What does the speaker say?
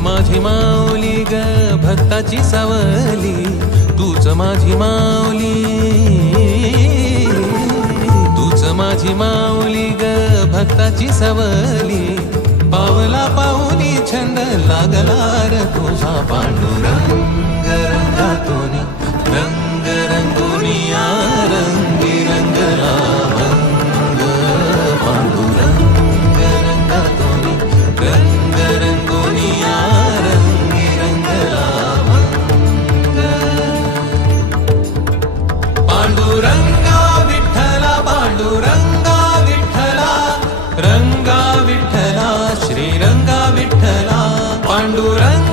माझी माऊली ग भक्ताची सावली, तूच माझी माऊली, तूच माझी माऊली ग भक्ताची सावली. पावला पाऊनी छंद लागला र तुझा पांडुरंग रंगातून रंग रंगुनिया रंगी रंगला भंग. पांडुरंग रंगातून रंग रंगुनिया रंगी रंगला भंग. पांडुरंगा विठ्ठला पांडुरंगा विठ्ठला रंगा विठ्ठला श्रीरंगा विठ्ठला. पांडुरंग